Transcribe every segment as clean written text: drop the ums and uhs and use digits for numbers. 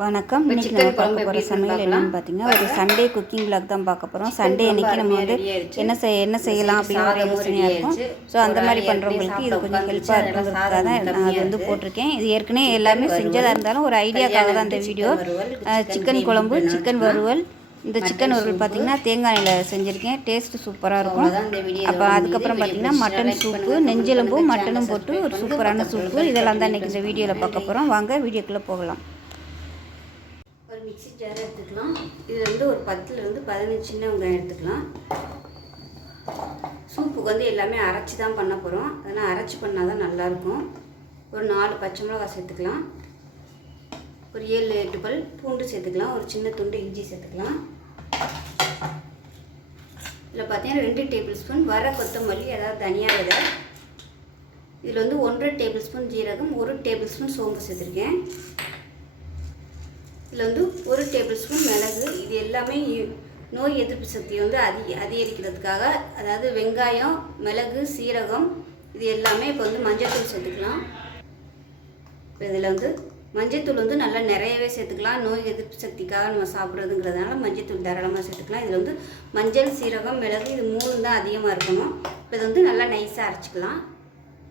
வணக்கம். இன்றைக்கி நம்ம பார்க்க போகிற சமையல் என்னென்னு பார்த்தீங்கன்னா ஒரு சண்டே குக்கிங் விளாக் தான் பார்க்க போகிறோம். சண்டே அன்றைக்கி நம்ம வந்து என்ன செய்யலாம் அப்படின்னு ஒரு யோசனையாக இருக்கும். ஸோ அந்த மாதிரி பண்ணுறவங்களுக்கு இது கொஞ்சம் ஹெல்ப்பாக இருக்கிறதுக்காக தான் நான் அது வந்து போட்டிருக்கேன். இது ஏற்கனவே எல்லாமே செஞ்சதாக இருந்தாலும் ஒரு ஐடியாக்காக தான் அந்த வீடியோ. சிக்கன் குழம்பு, சிக்கன் வறுவல். இந்த சிக்கன் வறுவல் பார்த்திங்கன்னா தேங்காய் எண்ணெயில் செஞ்சுருக்கேன். டேஸ்ட்டு சூப்பராக இருக்கும். அப்போ அதுக்கப்புறம் பார்த்திங்கன்னா மட்டன் சூப்பு, நெஞ்செலும்பும் மட்டனும் போட்டு ஒரு சூப்பரான சூப்பு. இதெல்லாம் தான் இன்றைக்கி இந்த வீடியோவில் பார்க்க போகிறோம். வாங்க வீடியோக்குள்ளே போகலாம். ஒரு மிக்ஸி ஜார் எடுத்துக்கலாம். இதில் வந்து ஒரு 10லேருந்து 15 சின்ன வெங்காயம் எடுத்துக்கலாம். சூப்புக்கு வந்து எல்லாமே அரைச்சி தான் பண்ண போகிறோம். அதனால் அரைச்சி பண்ணால் தான் நல்லாயிருக்கும். ஒரு 4 பச்சை மிளகாய் சேர்த்துக்கலாம். ஒரு 7-8 பல் பூண்டு சேர்த்துக்கலாம். ஒரு சின்ன துண்டு இஞ்சி சேர்த்துக்கலாம். இதில் பார்த்தீங்கன்னா 2 டேபிள் ஸ்பூன் வர கொத்தமல்லி, அதாவது தனியா விதை. இதில் வந்து 1 டேபிள் ஸ்பூன் ஜீரகம், 1 டேபிள் ஸ்பூன் சோம்பு சேர்த்துருக்கேன். இதில் வந்து 1 டேபிள் ஸ்பூன் மிளகு. இது எல்லாமே நோய் எதிர்ப்பு சக்தி வந்து அதிகரிக்கிறதுக்காக, அதாவது வெங்காயம், மிளகு, சீரகம் இது எல்லாமே. இப்போ வந்து மஞ்சள்தூள் சேர்த்துக்கலாம். இப்போ இதில் வந்து மஞ்சள்தூள் வந்து நல்லா நிறையவே சேர்த்துக்கலாம். நோய் எதிர்ப்பு சக்திக்காக நம்ம சாப்பிட்றதுங்கிறதுனால மஞ்சள்தூள் தாராளமாக சேர்த்துக்கலாம். இதில் வந்து மஞ்சள், சீரகம், மிளகு இது 3 தான் அதிகமாக இருக்கணும். இப்போ இதை வந்து நல்லா நைஸாக அரைச்சிக்கலாம்.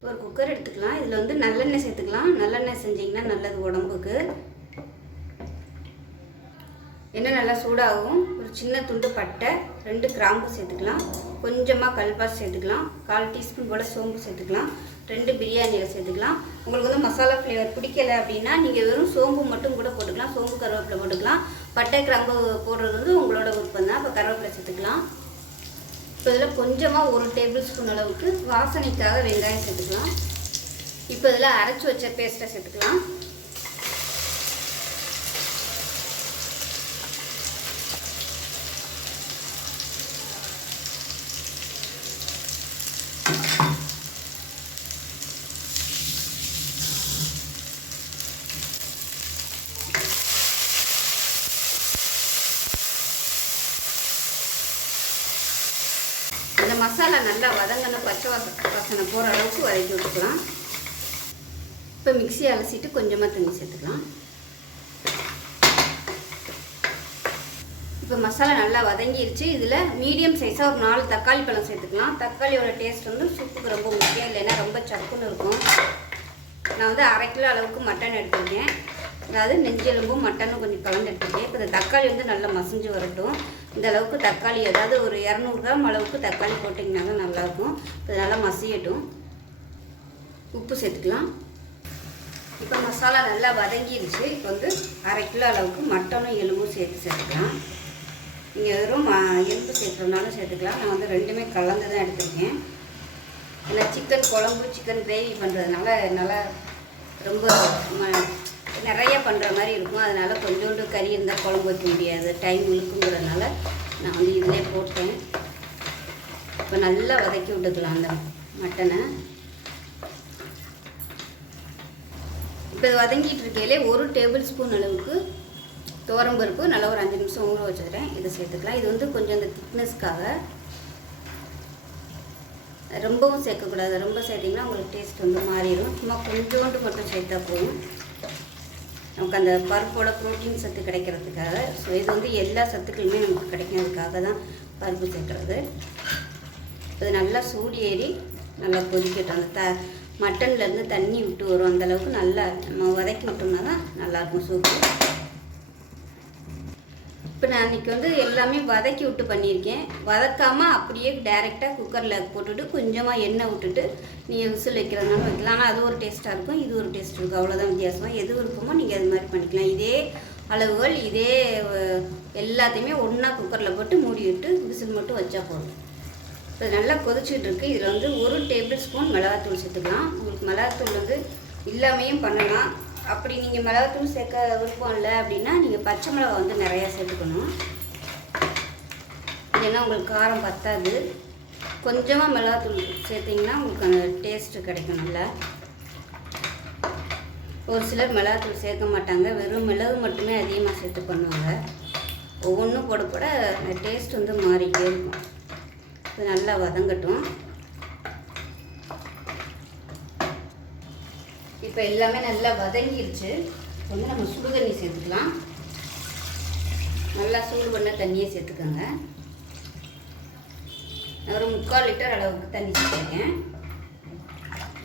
ஒரு குக்கர் எடுத்துக்கலாம். இதில் வந்து நல்லெண்ணெய் சேர்த்துக்கலாம். நல்லெண்ணெய் செஞ்சிங்கன்னா நல்லது உடம்புக்கு. எண்ணெய் நல்லா சூடாகும். ஒரு சின்ன துண்டு பட்டை, 2 கிராம்பு சேர்த்துக்கலாம். கொஞ்சமாக கல்பாசி சேர்த்துக்கலாம். 1/4 டீஸ்பூன் போல் சோம்பு சேர்த்துக்கலாம். 2 பிரியாணியில் சேர்த்துக்கலாம். உங்களுக்கு வந்து மசாலா ஃப்ளேவர் பிடிக்கலை அப்படின்னா நீங்கள் வெறும் சோம்பு மட்டும் கூட போட்டுக்கலாம். சோம்பு கருவேப்பிலை போட்டுக்கலாம். பட்டை கிராம்பு போடுறது வந்து உங்களோட விருப்பம் தான். இப்போ கருவேப்பிலை சேர்த்துக்கலாம். இப்போ இதில் கொஞ்சமாக 1 டேபிள் ஸ்பூன் அளவுக்கு வாசனைக்காக வெங்காயம் சேர்த்துக்கலாம். இப்போ இதில் அரைச்சி வச்ச பேஸ்ட்டை சேர்த்துக்கலாம். இந்த மசாலா நல்லா வதங்கின பச்சை வாசனை போகிற அளவுக்கு வதக்கி விட்டுக்கலாம். இப்போ மிக்ஸி அலசிட்டு கொஞ்சமாக தண்ணி சேர்த்துக்கலாம். இப்போ மசாலா நல்லா வதங்கிருச்சு. இதில் மீடியம் சைஸாக ஒரு 4 தக்காளி பழம் சேர்த்துக்கலாம். தக்காளியோட டேஸ்ட் வந்து சூப்புக்கு ரொம்ப முக்கியம். இல்லைன்னா ரொம்ப சப்புன்னு இருக்கும். நான் வந்து 1/2 கிலோ அளவுக்கு மட்டன் எடுத்துருக்கேன். அதாவது நெஞ்செலும்பும் மட்டனும் கொஞ்சம் கலந்து எடுத்துருக்கேன். இப்போ இந்த தக்காளி வந்து நல்லா மசிஞ்சு வரட்டும். இந்த அளவுக்கு தக்காளி, அதாவது ஒரு 200 கிராம் அளவுக்கு தக்காளி போட்டிங்கன்னா தான் நல்லாயிருக்கும். இது நல்லா மசியட்டும். உப்பு சேர்த்துக்கலாம். இப்போ மசாலா நல்லா வதங்கிடுச்சு. இப்போ வந்து 1/2 கிலோ அளவுக்கு மட்டனும் எலும்பும் சேர்த்துக்கலாம். நீங்கள் வெறும் எலும்பு சேர்க்குறதுனாலும் சேர்த்துக்கலாம். நான் வந்து 2மே கலந்து தான் எடுத்துருக்கேன். ஏன்னா சிக்கன் குழம்பு, சிக்கன் கிரேவி பண்ணுறதுனால நல்லா ரொம்ப நிறைய பண்ணுற மாதிரி இருக்கும். அதனால் கொஞ்சோண்டு கறி இருந்தால் குழம்பு வைக்க முடியாது, டைம் இழுக்குங்கிறதுனால நான் வந்து இதிலே போட்டேன். இப்போ நல்லா வதக்கி விட்டுக்கலாம் அந்த மட்டனை. இப்போ இது வதங்கிட்டு இருக்கையிலே 1 டேபிள் ஸ்பூன் அளவுக்கு துவரம்பருப்பு நல்லா ஒரு 5 நிமிஷம் ஊற வச்சுக்கிறேன். இதை சேர்த்துக்கலாம். இது வந்து கொஞ்சம் இந்த திக்னஸ்க்காக. ரொம்பவும் சேர்க்கக்கூடாது. ரொம்ப சேர்த்திங்கன்னா உங்களுக்கு டேஸ்ட் வந்து மாறிடும். சும்மா கொஞ்சோண்டு மட்டும் சேர்த்தா போதும். நமக்கு அந்த பருப்போட ப்ரோட்டீன் சத்து கிடைக்கிறதுக்காக. ஸோ இது வந்து எல்லா சத்துக்களுமே நமக்கு கிடைக்கிறதுக்காக தான் பருப்பு சேர்க்குறது. இது நல்லா சூடு ஏறி நல்லா கொதிக்கட்டும். அந்த மட்டன்லேருந்து தண்ணி விட்டு வரும். அந்தளவுக்கு நல்லா நம்ம வதக்கி விட்டோம்னா தான் நல்லாயிருக்கும் சூப்பு. இப்போ நான் இன்றைக்கி வந்து எல்லாமே வதக்கி விட்டு பண்ணியிருக்கேன். வதக்காமல் அப்படியே டைரெக்டாக குக்கரில் போட்டுட்டு கொஞ்சமாக எண்ணெய் விட்டுட்டு நீங்கள் விசில் வைக்கிறதுனால வைக்கலாம். ஆனால் அது ஒரு டேஸ்ட்டாக இருக்கும், இது ஒரு டேஸ்ட் இருக்கும். அவ்வளோதான் வித்தியாசமாக. எது இருக்குமோ நீங்கள் அது மாதிரி பண்ணிக்கலாம். இதே அளவுகள், இதே எல்லாத்தையுமே ஒன்றா குக்கரில் போட்டு மூடி விட்டு விசில் மட்டும் வச்சா போதும். இப்போ நல்லா கொதிச்சுட்டு இருக்குது. இதில் வந்து 1 டேபிள் ஸ்பூன் மிளகாத்தூள் சேர்த்துக்கலாம். உங்களுக்கு மிளகாத்தூள் வந்து இல்லாமையும் பண்ணலாம். அப்படி நீங்கள் மிளகாத்தூள் சேர்க்க விருப்பம் இல்லை அப்படின்னா நீங்கள் பச்சை மிளகா வந்து நிறையா சேர்த்துக்கணும். ஏன்னா உங்களுக்கு காரம் பத்தாது. கொஞ்சமாக மிளகாத்தூள் சேர்த்திங்கன்னா உங்களுக்கு அந்த டேஸ்ட்டு கிடைக்கும் நல்லா. ஒரு சிலர் மிளகாத்தூள் சேர்க்க மாட்டாங்க, வெறும் மிளகு மட்டுமே அதிகமாக சேர்த்து பண்ணுவாங்க. ஒவ்வொன்றும் போட போட அந்த டேஸ்ட் வந்து மாறிக்கிட்டே இருக்கும். இது நல்லா வதங்கட்டும். இப்போ எல்லாமே நல்லா வதங்கிடுச்சு. வந்து நம்ம சுடு தண்ணி சேர்த்துக்கலாம். நல்லா சூடு பண்ண தண்ணியை சேர்த்துக்கோங்க. ஒரு 3/4 லிட்டர் அளவுக்கு தண்ணி சேர்த்துருக்கேன்.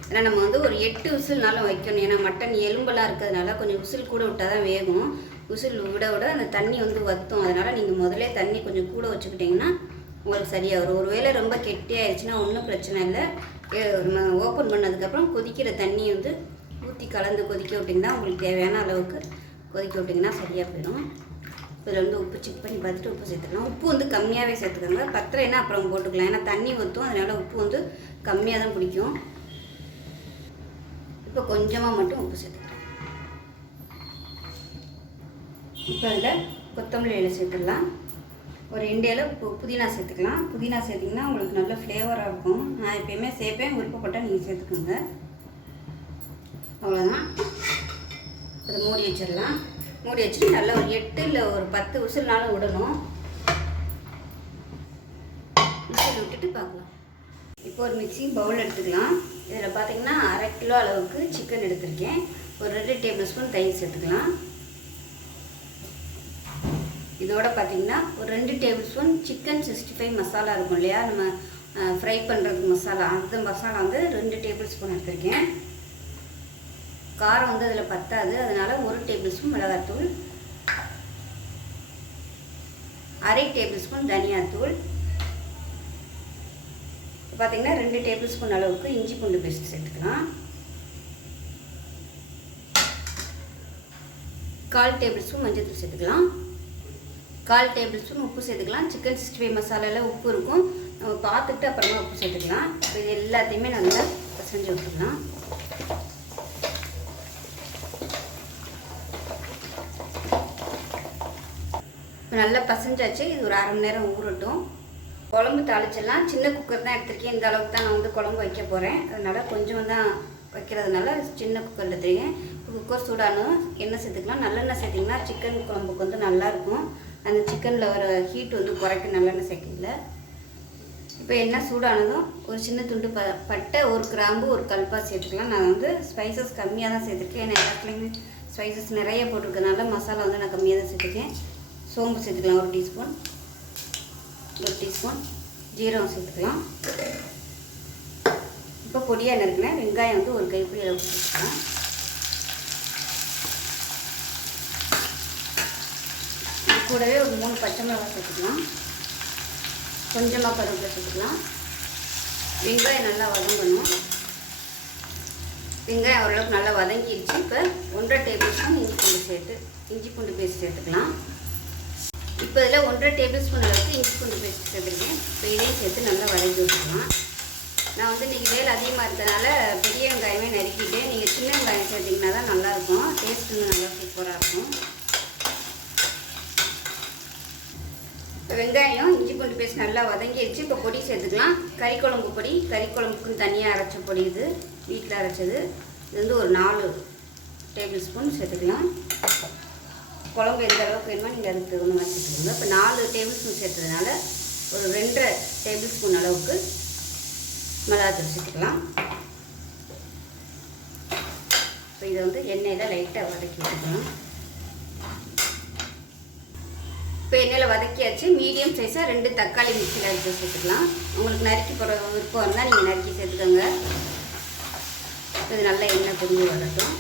ஏன்னா நம்ம வந்து ஒரு 8 விசில்னாலும் வைக்கணும். ஏன்னா மட்டன் எலும்பெல்லாம் இருக்கிறதுனால கொஞ்சம் விசில் கூட விட்டால் தான் வேகும். விசில் விட அந்த தண்ணி வந்து வற்றும். அதனால் நீங்கள் முதல்ல தண்ணி கொஞ்சம் கூட வச்சுக்கிட்டிங்கன்னா உங்களுக்கு சரியாக வரும். ஒரு வேளை ரொம்ப கெட்டியாகிடுச்சுன்னா ஒன்றும் பிரச்சனை இல்லை. நம்ம ஓப்பன் பண்ணதுக்கப்புறம் கொதிக்கிற தண்ணி வந்து ஊற்றி கலந்து கொதிக்க விட்டிங்கன்னா உங்களுக்கு தேவையான அளவுக்கு கொதிக்க விட்டிங்கன்னா சரியாக போயிடும். இதில் வந்து உப்பு செக் பண்ணி பார்த்துட்டு உப்பு சேர்த்துக்கலாம். உப்பு வந்து கம்மியாகவே சேர்த்துக்கோங்க. பத்திரைன்னா அப்புறம் போட்டுக்கலாம். ஏன்னா தண்ணி ஊற்றும், அதனால் உப்பு வந்து கம்மியாக தான் பிடிக்கும். இப்போ கொஞ்சமாக மட்டும் உப்பு சேர்த்துக்கலாம். இப்போ அதில் கொத்தமல்லி இலை சேர்த்துடலாம். ஒரு 2 இலை புதினா சேர்த்துக்கலாம். புதினா சேர்த்திங்கன்னா உங்களுக்கு நல்ல ஃப்ளேவராக இருக்கும். நான் எப்போயுமே சேர்ப்பேன், விருப்பப்பட்டால் நீங்கள் சேர்த்துக்கோங்க. அவ்வளோதான். அதை மூடி வச்சிடலாம். மூடி வச்சுட்டு நல்லா ஒரு 8 இல்லை ஒரு 10 விசில்னாலும் விடணும். விசில் விட்டுட்டு பார்க்கலாம். இப்போ ஒரு மிக்சிங் பவுல் எடுத்துக்கலாம். இதில் பார்த்தீங்கன்னா 1/2 கிலோ அளவுக்கு சிக்கன் எடுத்திருக்கேன். ஒரு 2 டேபிள் ஸ்பூன் தயிர் சேர்த்துக்கலாம். இதோட பார்த்தீங்கன்னா ஒரு 2 டேபிள் ஸ்பூன் சிக்கன் 65 மசாலா இருக்கும் இல்லையா, நம்ம ஃப்ரை பண்ணுறதுக்கு மசாலா, அந்த மசாலா வந்து 2 டேபிள் ஸ்பூன் எடுத்திருக்கேன். காரம் வந்து அதில் பத்தாது, அதனால் 1 டேபிள் ஸ்பூன் மிளகாத்தூள், 1/2 டேபிள் ஸ்பூன் தனியாத்தூள், பார்த்தீங்கன்னா 2 டேபிள் ஸ்பூன் அளவுக்கு இஞ்சி பூண்டு பேஸ்ட் சேர்த்துக்கலாம். 1/4 டேபிள் ஸ்பூன் மஞ்சள் தூள் சேர்த்துக்கலாம். 1/4 டேபிள் ஸ்பூன் உப்பு சேர்த்துக்கலாம். சிக்கன் 65 மசாலாவில் உப்பு இருக்கும், நம்ம பார்த்துட்டு அப்புறமா உப்பு சேர்த்துக்கலாம். இப்போ இது எல்லாத்தையுமே நல்லா பசஞ்சு விட்டுக்கலாம். இப்போ நல்லா பசஞ்சாச்சு. இது ஒரு 1/2 மணி நேரம் ஊறட்டும். குழம்பு தாளிச்சிடலாம். சின்ன குக்கர் தான் எடுத்திருக்கேன். இந்த அளவுக்கு தான் நான் வந்து குழம்பு வைக்க போகிறேன். அதனால் கொஞ்சம் தான் வைக்கிறதுனால சின்ன குக்கர் எடுத்துருக்கேன். குக்கர் சூடானும் எண்ணெய் சேர்த்துக்கலாம். நல்லெண்ணெய் சேர்த்திங்கன்னா சிக்கன் குழம்புக்கு வந்து நல்லாயிருக்கும். அந்த சிக்கனில் வர ஹீட் வந்து குறைக்க நல்லெண்ணெய் சேர்க்கல. இப்போ எண்ணெய் சூடானதும் ஒரு சின்ன துண்டு பட்டை, ஒரு கிராம்பு, ஒரு கல்பாசி சேர்த்துக்கலாம். நான் வந்து ஸ்பைசஸ் கம்மியாக தான் சேர்த்துருக்கேன். ஏன்னா எல்லாத்துலேயுமே ஸ்பைசஸ் நிறைய போட்டிருக்கனால மசாலா வந்து நான் கம்மியாக தான் சேர்த்துருக்கேன். சோம்பு சேர்த்துக்கலாம். 1 டீஸ்பூன், 1 டீஸ்பூன் ஜீரகம் சேர்த்துக்கலாம். இப்போ பொடியாக நறுக்கினேன் வெங்காயம் வந்து ஒரு கைப்பிடி அளவுக்கு சேர்த்துக்கலாம். இது கூடவே ஒரு 3 பச்சை மிளகாய் சேர்த்துக்கலாம். கொஞ்சமாக கருவேப்பிலை சேர்த்துக்கலாம். வெங்காயம் நல்லா வதங்கணும். வெங்காயம் ஓரளவுக்கு நல்லா வதங்கிடுச்சு. இப்போ 1/2 டேபிள் ஸ்பூன் இஞ்சி பூண்டு பேஸ்ட் சேர்த்துக்கலாம். இப்போ இதில் 1/2 டேபிள் ஸ்பூன் அளவுக்கு இஞ்சி பூண்டு பேஸ்ட் சேர்த்துருக்கேன். இப்போ இதையும் சேர்த்து நல்லா வதக்கி விட்டுக்கலாம். நான் வந்து இன்றைக்கி வேலை அதிகமாக இருக்கிறதுனால பெரிய வெங்காயமே நறுக்கிட்டேன். நீங்கள் சின்ன வெங்காயம் சேர்த்திங்கன்னா தான் நல்லாயிருக்கும். டேஸ்ட்டு நல்லா சூப்பராக இருக்கும். இப்போ வெங்காயம் இஞ்சி பூண்டு பேஸ்ட் நல்லா வதங்கிடுச்சு. இப்போ பொடி சேர்த்துக்கலாம். கறிக்குழம்பு பொடி, கறிக்குழம்புக்குன்னு தனியாக அரைச்ச பொடி, இது வீட்டில் அரைச்சது. இது வந்து ஒரு 4 டேபிள் ஸ்பூன் சேர்த்துக்கலாம். குழம்பு எந்த அளவுக்கு வேணுமோ நீங்கள் அதுக்கு தகுந்த மாதிரி சேர்த்துக்கோங்க. இப்போ 4 டேபிள் ஸ்பூன் சேர்த்ததுனால ஒரு 2.5 டேபிள் ஸ்பூன் அளவுக்கு மிளகாத்தூள் சேர்த்துக்கலாம். இப்போ இதை வந்து எண்ணெயில் லைட்டாக வதக்கி விட்டுக்கலாம். இப்போ எண்ணெயில் வதக்கியாச்சு. மீடியம் சைஸாக 2 தக்காளி மிக்சியில் அரைச்சி சேர்த்துக்கலாம். உங்களுக்கு நறுக்கி போகிற விருப்பம் இருந்தால் நீங்கள் நறுக்கி சேர்த்துக்கோங்க. இது நல்லா எண்ணெய் பொரிஞ்சு வரட்டும்.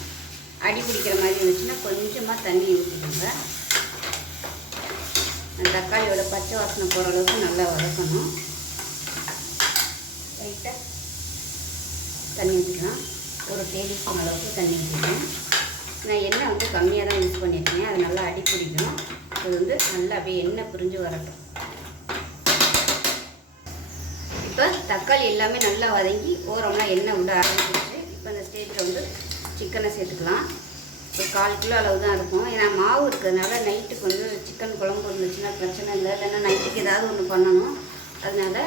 அடி பிடிக்கிற மாதிரி இருந்துச்சுன்னா கொஞ்சமாக தண்ணி ஊற்றிக்கோங்க. அந்த தக்காளியோட பச்சை வாசனை போகிற அளவுக்கு நல்லா வதக்கணும். லைட்டாக தண்ணி ஊற்றிக்கலாம். ஒரு டேபிள் ஸ்பூன் அளவுக்கு தண்ணி ஊற்றிக்கலாம். நான் எண்ணெய் வந்து கம்மியாக தான் யூஸ் பண்ணியிருக்கேன். அது நல்லா அடி பிடிக்கும். அது வந்து நல்லா அப்படியே எண்ணெய் பிரிஞ்சு வரட்டும். இப்போ தக்காளி எல்லாமே நல்லா வதங்கி ஓரம்லாம் எண்ணெய் விட ஆரம்பிச்சிருச்சு. இப்போ இந்த ஸ்டேஜில் வந்து சிக்கனை சேர்த்துக்கலாம். ஒரு 1/4 கிலோ அளவு தான் இருக்கும். ஏன்னா மாவு இருக்கிறதுனால நைட்டுக்கு வந்து சிக்கன் குழம்பு இருந்துச்சுன்னா பிரச்சனை இல்லை. இல்லைன்னா நைட்டுக்கு ஏதாவது ஒன்று பண்ணணும். அதனால்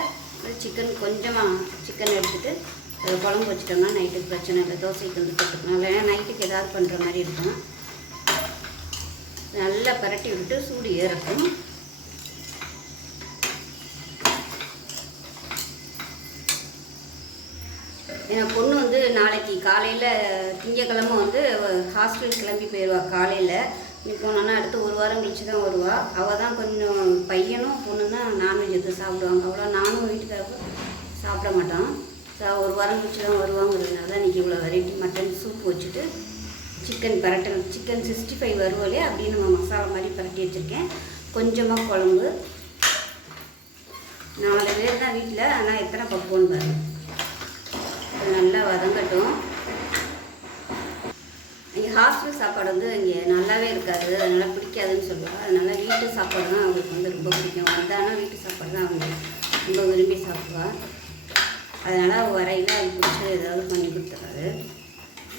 சிக்கன் கொஞ்சமாக சிக்கன் எடுத்துகிட்டு குழம்பு வச்சுட்டோம்னா நைட்டுக்கு பிரச்சனை இல்லை. தோசைக்கு வந்து போட்டுக்கணும். இல்லைன்னா நைட்டுக்கு ஏதாவது பண்ணுற மாதிரி இருக்கும். நல்லா பரட்டி விட்டு சூடு ஏறட்டும். ஏன்னா பொண்ணு வந்து நாளைக்கு காலையில் திங்கக்கிழமை வந்து ஹாஸ்டல் கிளம்பி போயிடுவா காலையில். நீ போனோன்னா அடுத்து ஒரு வாரம் கழிச்சு தான் வருவா. அவள் தான் கொஞ்சம் பையனும் பொண்ணு தான் நான்வெஜ் எடுத்து சாப்பிடுவாங்க. அவ்வளோ நானும் வீட்டுக்காரரும் சாப்பிட மாட்டான். ஒரு வாரம் கழிச்சு தான் வருவாங்கிறதுனால தான் இன்றைக்கி இவ்வளோ வெரைட்டி மட்டன் சூப் வச்சுட்டு சிக்கன் பரட்டல் சிக்கன் 65 வருவாலே அப்படின்னு நம்ம மசாலா மாதிரி பரட்டி வச்சுருக்கேன். கொஞ்சமாக குழம்பு. 4 பேர் தான் வீட்டில், ஆனால் எத்தனை பக்குவன்னு பாருங்க. நல்லா வதங்கட்டும். இங்கே ஹாஸ்டல் சாப்பாடு வந்து இங்கே நல்லாவே இருக்காது, அதனால் பிடிக்காதுன்னு சொல்லுவாள். அதனால் வீட்டு சாப்பாடு தான் அவங்களுக்கு வந்து ரொம்ப பிடிக்கும். வந்தானா வீட்டு சாப்பாடு தான் அவங்க ரொம்ப விரும்பி சாப்பிடுவாள். அதனால் அவள் வரையில் அது பிடிச்சது ஏதாவது பண்ணி கொடுத்துறாரு.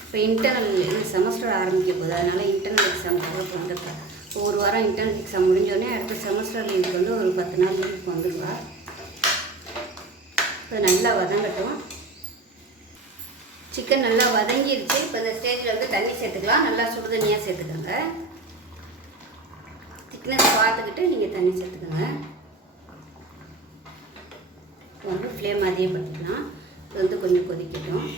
இப்போ இன்டர்னல் செமஸ்டர் ஆரம்பிக்க போகுது, அதனால் இன்டர்னல் எக்ஸாமுக்காக இப்போ வந்துருக்கேன். இப்போ ஒரு வாரம் இன்டர்னல் எக்ஸாம் முடிஞ்சோடனே அடுத்த செமஸ்டர் லீவுக்கு வந்து ஒரு 10 நாள் லீவுக்கு வந்துடுவா. இப்போ நல்லா வதங்கட்டும். சிக்கன் நல்லா வதங்கிடுச்சு. இப்போ இந்த ஸ்டேஜில் வந்து தண்ணி சேர்த்துக்கலாம். நல்லா சுடு தண்ணியாக சேர்த்துக்கோங்க. திக்னஸ் பார்த்துக்கிட்டு நீங்கள் தண்ணி சேர்த்துக்கோங்க. வந்து ஃப்ளேம் அதிகப்படுத்திக்கலாம். இது வந்து கொஞ்சம் கொதிக்கட்டும்.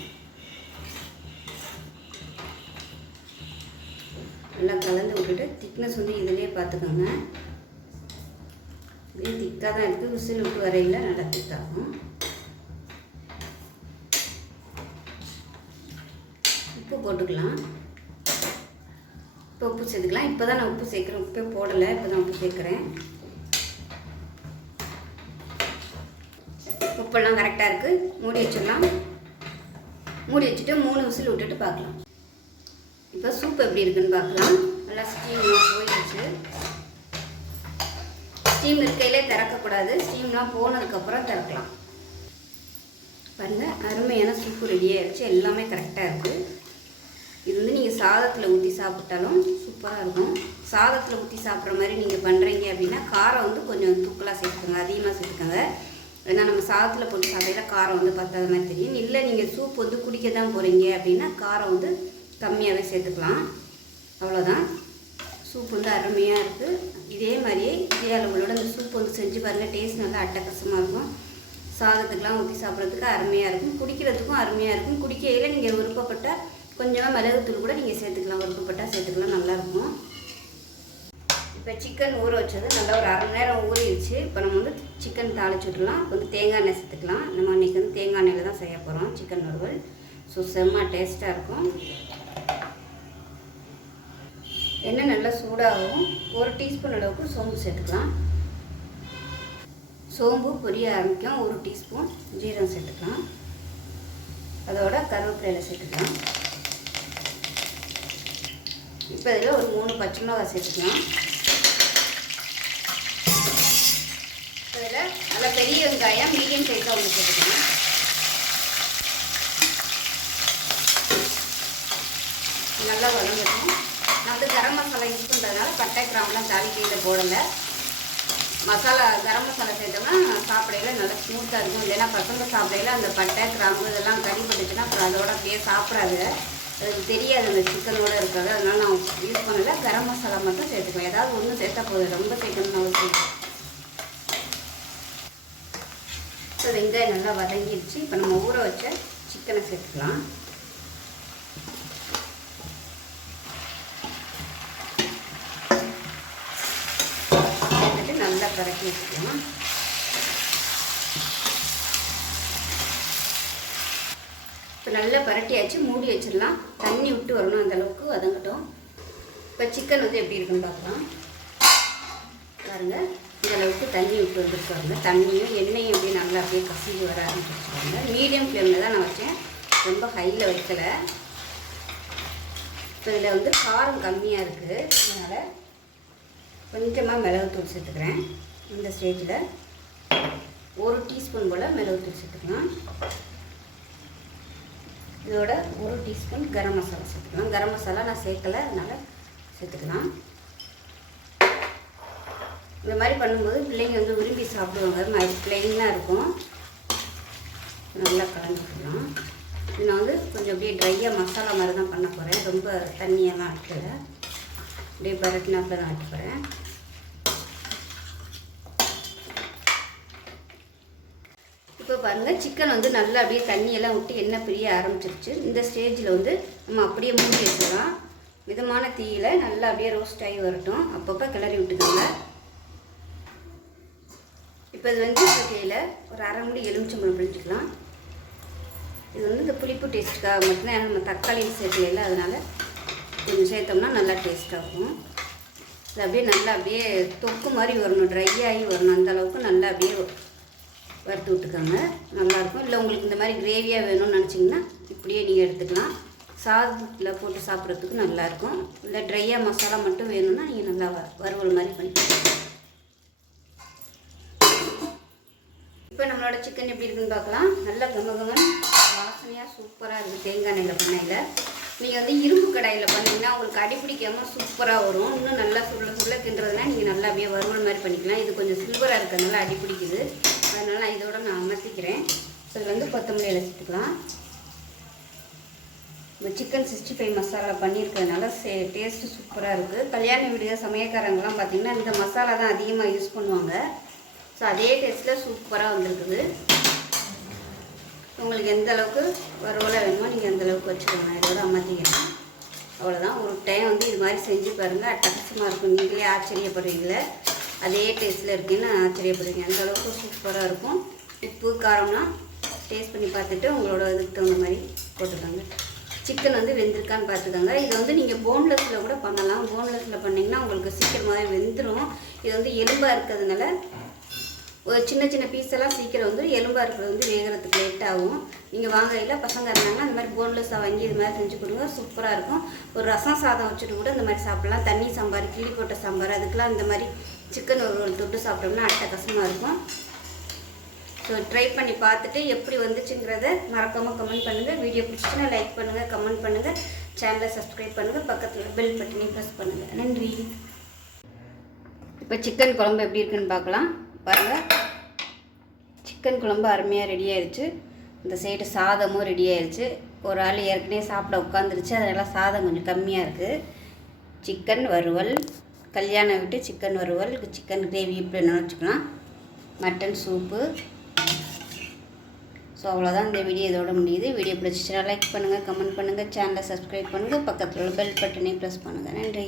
நல்லா கலந்து விட்டுட்டு திக்னஸ் வந்து இதிலே பார்த்துக்கோங்க. இதே திக்காக தான் இருக்குது. விசில் விட்டு வரையில் நல்லா திக்காகும். உப்பு போட்டுக்கலாம். இப்போ உப்பு சேர்த்துக்கலாம். இப்போ தான் நான் உப்பு சேர்க்குறேன். உப்பே போடலை, இப்போ தான் உப்பு சேர்க்குறேன். உப்பெல்லாம் கரெக்டாக இருக்குது. மூடி வச்சிடலாம். மூடி வச்சுட்டு 3 விசில் விட்டுட்டு பார்க்கலாம். இப்போ சூப் எப்படி இருக்குன்னு பார்க்கலாம். நல்லா ஸ்டீம்லாம் போயிடுச்சு. ஸ்டீம் இருக்கையிலே திறக்கக்கூடாது. ஸ்டீம்லாம் போனதுக்கப்புறம் திறக்கலாம். பாருங்கள், அருமையான சூப்பு ரெடி ஆகிடுச்சு. எல்லாமே கரெக்டாக இருக்குது. இது வந்து நீங்கள் சாதத்தில் ஊற்றி சாப்பிட்டாலும் சூப்பராக இருக்கும். சாதத்தில் ஊற்றி சாப்பிட்ற மாதிரி நீங்கள் பண்ணுறீங்க அப்படின்னா காரம் வந்து கொஞ்சம் தூக்கலாக சேர்த்துக்கோங்க, அதிகமாக சேர்த்துக்கோங்க. ஏன்னா நம்ம சாதத்தில் போட்டு சாப்பிட்ற காரம் வந்து பத்தாத மாதிரி தெரியும். இல்லை நீங்கள் சூப் வந்து குடிக்க தான் போகிறீங்க அப்படின்னா காரம் வந்து கம்மியாகவே சேர்த்துக்கலாம். அவ்வளோதான். சூப் வந்து அருமையாக இருக்குது. இதே மாதிரியே இதே அளவுகளோட இந்த சூப் வந்து செஞ்சு பாருங்கள். டேஸ்ட் நல்லா அட்டகாசமாக இருக்கும். சாதத்துக்கெலாம் ஊற்றி சாப்பிட்றதுக்கு அருமையாக இருக்கும். குடிக்கிறதுக்கும் அருமையாக இருக்கும். குடிக்கையில் நீங்கள் விருப்பப்பட்டால் கொஞ்சமாக மிளகுத்தூள் கூட நீங்கள் சேர்த்துக்கலாம். விருப்பப்பட்டால் சேர்த்துக்கலாம், நல்லாயிருக்கும். இப்போ சிக்கன் ஊற வச்சது நல்லா ஒரு 1/2 மணி நேரம் ஊறிடுச்சு. இப்போ நம்ம வந்து சிக்கன் தாளிச்சு விட்டுலாம். இப்போ வந்து தேங்காய் எண்ணெய் சேர்த்துக்கலாம். நம்ம இன்றைக்கி வந்து தேங்காய் எண்ணெயில் தான் செய்ய போகிறோம் சிக்கன் வறுவல். ஸோ செம்ம டேஸ்ட்டாக இருக்கும். எண்ணெய் நல்லா சூடாகவும் 1 டீஸ்பூன் அளவுக்கு சோம்பு சேர்த்துக்கலாம். சோம்பு பொரிய ஆரம்பிக்கும். 1 டீஸ்பூன் ஜீரகம் சேர்த்துக்கலாம். அதோட கருவேப்பிலையில் சேர்த்துக்கலாம். இப்போ இதில் ஒரு 3 பச்சை மிளகாய் சேர்த்துக்கலாம். இதில் நல்லா பெரிய வெங்காயம் மீடியம் சைஸாக ஒன்று சேர்த்துக்கலாம். நல்லா வதங்கட்டும். நான் வந்து கரம் மசாலா யூஸ் பண்ணுறதுனால பட்டை கிராம்பெலாம் தாளிக்கையில் போடலை. மசாலா கரம் மசாலா சேர்த்தோம்னா சாப்பிடையில் நல்லா ஸ்மூத்தாக இருக்கும். இல்லைன்னா பசங்க சாப்பிடையில் அந்த பட்டை கிராம்பு இதெல்லாம் கறி போட்டுச்சுன்னா அப்புறம் அதோட அப்படியே சாப்பிடாது. அதுக்கு தெரியாது அந்த சிக்கனோடு இருக்காது. அதனால் நான் யூஸ் பண்ணலை. கரம் மசாலா மட்டும் சேர்த்துக்குவேன். ஏதாவது ஒன்று சேர்த்தா போதும், ரொம்ப சேர்க்கணும்னு அவசியம். இப்போ வெங்காயம் நல்லா வதங்கிடுச்சு. இப்போ நம்ம ஊற வச்ச சிக்கனை சேர்த்துக்கலாம். சேர்த்துட்டு நல்லா கலக்கி வச்சுக்கலாம். இப்போ நல்லா பரட்டியாச்சு. மூடி வச்சிடலாம். தண்ணி விட்டு வரணும், அந்தளவுக்கு வதங்கட்டும். இப்போ சிக்கன் வந்து எப்படி இருக்குன்னு பார்க்கலாம். பாருங்கள், இந்தளவுக்கு தண்ணி விட்டு வந்துருக்காங்க. தண்ணியும் எண்ணெயும் எப்படி நல்லா அப்படியே கசிஞ்சு வர ஆரம்பிச்சுருக்காங்க. மீடியம் ஃப்ளேமில் தான் நான் வச்சேன், ரொம்ப ஹையில் வைக்கலை. இப்போ இதில் வந்து காரம் கம்மியாக இருக்குது, அதனால் கொஞ்சமாக மிளகுத்தூள் சேர்த்துக்கிறேன். இந்த ஸ்டேஜில் 1 டீஸ்பூன் போல் மிளகுத்தூள் சேர்த்துக்கலாம். இதோட 1 டீஸ்பூன் கரம் மசாலா சேர்த்துக்கலாம். கரம் மசாலா நான் சேர்க்கலை, அதனால் சேர்த்துக்கலாம். இந்த மாதிரி பண்ணும்போது பிள்ளைங்க வந்து விரும்பி சாப்பிடுவாங்க. பிளெயினாக இருக்கும். நல்லா கலந்துக்கலாம். இது நான் வந்து கொஞ்சம் அப்படியே ட்ரையாக மசாலா மாதிரி தான் பண்ண போகிறேன். ரொம்ப தண்ணியெல்லாம் ஆட்டலை, அப்படியே பரட்டினாப்பில் தான் ஆட்ட போகிறேன். இப்போ பாருங்கள் சிக்கன் வந்து நல்லா அப்படியே தண்ணியெல்லாம் விட்டு எண்ணெய் பிரிய ஆரம்பிச்சிருச்சு. இந்த ஸ்டேஜில் வந்து நம்ம அப்படியே மூடி வச்சிடலாம். மிதமான தீயில் நல்லா அப்படியே ரோஸ்ட் ஆகி வரட்டும். அப்பப்போ கிளறி விட்டுக்கோங்க. இப்போ இது வந்து கையில் ஒரு அரை மூடி எலுமிச்சம்பழம் பிழிஞ்சிக்கலாம். இது வந்து இந்த புளிப்பு டேஸ்ட்டுக்காக மட்டும்தான் நம்ம தக்காளி சேர்க்கல, அதனால் கொஞ்சம் சேர்த்தோம்னா நல்லா டேஸ்ட்டாகும். இது அப்படியே நல்லா அப்படியே தொக்கு மாதிரி வரணும், ட்ரை ஆகி வரணும். அந்தளவுக்கு நல்லா அப்படியே வறுத்து விட்டுக்கோங்க, நல்லாயிருக்கும். இல்லை உங்களுக்கு இந்த மாதிரி கிரேவியாக வேணும்னு நினச்சிங்கன்னா இப்படியே நீங்கள் எடுத்துக்கலாம். சாதத்தில் போட்டு சாப்பிட்றதுக்கு நல்லாயிருக்கும். இல்லை ட்ரையாக மசாலா மட்டும் வேணும்னா நீங்கள் நல்லா வறுவல் மாதிரி பண்ணிக்கலாம். இப்போ நம்மளோட சிக்கன் எப்படி இருக்குன்னு பார்க்கலாம். நல்லா கமகமன் வாசனையாக சூப்பராக இருக்குது. தேங்காய் எண்ணெயில் பண்ணையில் நீங்கள் வந்து இரும்பு கடாயில் பண்ணிங்கன்னா உங்களுக்கு அடிப்பிடிக்காமல் சூப்பராக வரும். இன்னும் நல்லா சுருள கிண்டுறதுனா நீங்கள் நல்லா அப்படியே வறுவல் மாதிரி பண்ணிக்கலாம். இது கொஞ்சம் சில்வராக இருக்கிறதுனால அடிப்பிடிக்குது, அதனால் நான் இதோட நான் அமர்த்திக்கிறேன். இதில் வந்து கொத்தமல்லி இலைச்சிட்டுக்கலாம். இந்த சிக்கன் 65 மசாலா பண்ணியிருக்கிறதுனால டேஸ்ட்டு சூப்பராக இருக்குது. கல்யாண வீடு சமையல்காரங்கெலாம் பார்த்திங்கன்னா இந்த மசாலா தான் அதிகமாக யூஸ் பண்ணுவாங்க. ஸோ அதே டேஸ்ட்டில் சூப்பராக வந்திருக்குது. உங்களுக்கு எந்த அளவுக்கு வறுவலாக வேணுமோ நீங்கள் அந்த அளவுக்கு வச்சுக்கோங்க. இதோட அமர்த்திக்கிறேன். அவ்வளோதான். ஒரு டைம் வந்து இது மாதிரி செஞ்சு பாருங்கள், அட்டகாசமாக இருக்கும். நீங்களே ஆச்சரியப்படுவீங்கள, அதே டேஸ்ட்டில் இருக்குன்னு ஆச்சரியப்படுவீங்க. அந்த அளவுக்கு சூப்பராக இருக்கும். உப்பு காரம்லாம் டேஸ்ட் பண்ணி பார்த்துட்டு உங்களோட இதுக்கு தகுந்த மாதிரி போட்டுக்கோங்க. சிக்கன் வந்து வெந்திருக்கான்னு பார்த்துக்கோங்க. இது வந்து நீங்கள் போன்லெஸ்ஸில் கூட பண்ணலாம். போன்லெஸ்ஸில் பண்ணிங்கன்னா உங்களுக்கு சீக்கிரமாகவே வெந்துடும். இது வந்து எலும்பாக இருக்கிறதுனால ஒரு சின்ன சின்ன பீஸெல்லாம் சீக்கிரம் வந்து எலும்பாக இருக்கிறது வந்து வேகிறதுக்கு லேட் ஆகும். நீங்கள் வாங்கையில் பசங்க இருந்தாங்கன்னா அந்த மாதிரி போன்லெஸ்ஸாக வாங்கி இது மாதிரி செஞ்சு கொடுங்க, சூப்பராக இருக்கும். ஒரு ரசம் சாதம் வச்சுட்டு கூட இந்த மாதிரி சாப்பிட்லாம். தண்ணி சாம்பார், கிளி போட்ட சாம்பார், அதுக்கெலாம் இந்த மாதிரி சிக்கன் ஒரு தொட்டு சாப்பிட்டோம்னா அட்டகாசமாக இருக்கும். ஸோ ட்ரை பண்ணி பார்த்துட்டு எப்படி வந்துச்சுங்கிறத மறக்காமல் கமெண்ட் பண்ணுங்கள். வீடியோ பிடிச்சிச்சுன்னா லைக் பண்ணுங்கள், கமெண்ட் பண்ணுங்கள், சேனலை சப்ஸ்கிரைப் பண்ணுங்கள், பக்கத்தில் பெல் பட்டனையும் ப்ரெஸ் பண்ணுங்கள். நன்றி. இப்போ சிக்கன் குழம்பு எப்படி இருக்குன்னு பார்க்கலாம். பாருங்கள், சிக்கன் குழம்பு அருமையாக ரெடி ஆயிடுச்சு. இந்த சைடு சாதமும் ரெடி ஆயிடுச்சு. ஒரு ஆள் ஏற்கனவே சாப்பிட உட்காந்துருச்சு, அதனால் சாதம் கொஞ்சம் கம்மியாக இருக்குது. சிக்கன் வறுவல், கல்யாணம் விட்டு சிக்கன் வறுவல், சிக்கன் கிரேவி இப்படி நினச்சிக்கலாம், மட்டன் சூப்பு. ஸோ அவ்வளோதான். இந்த வீடியோ இதோட முடியுது. வீடியோ பிடிச்சிச்சுன்னா லைக் பண்ணுங்கள், கமெண்ட் பண்ணுங்கள், சேனலை சப்ஸ்கிரைப் பண்ணுங்கள், பக்கத்தில் உள்ள பெல் பட்டனையும் ப்ரெஸ் பண்ணுங்கள். நன்றி.